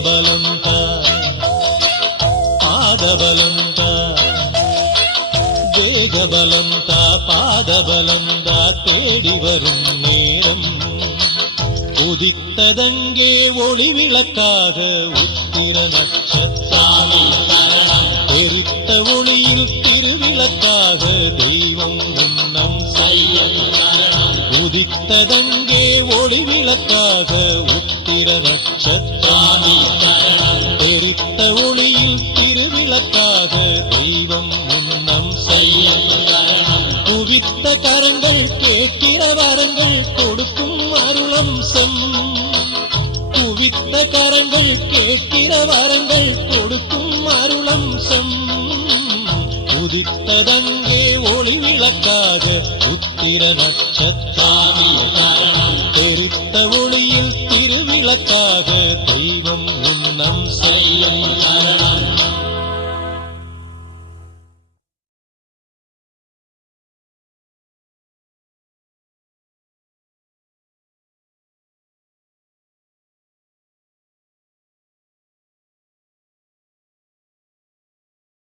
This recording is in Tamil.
தேகபலந்த பாதபலந்த தேகபலந்த பாதபலந்த தேடி வரும் நேரம் உதித்ததங்கே ஒளி விளக்காக உத்திர நட்சத்திரம் எரித்த ஒளியில் திருவிளக்காக தெய்வம் முன்னம் உதித்ததங்கே ஒளி விளக்காக உத்திர நட்சத்திரம் எரித்த ஒளியில் திருவிளக்காக தெய்வம் முன்னம் குவித்த கரங்கள் கேட்கிற வரங்கள் கொடுக்கும் அருளம்சம் குவித்த கரங்கள் கேட்கிற வரங்கள் கொடுக்கும் அருளம்சம் உதித்ததங்கே ஒளி விளக்காக உத்திர நட்சத்திரம் தெரித்த ஒளியில் திருவிளக்காக தெய்வம் உன்னம் செல்லும்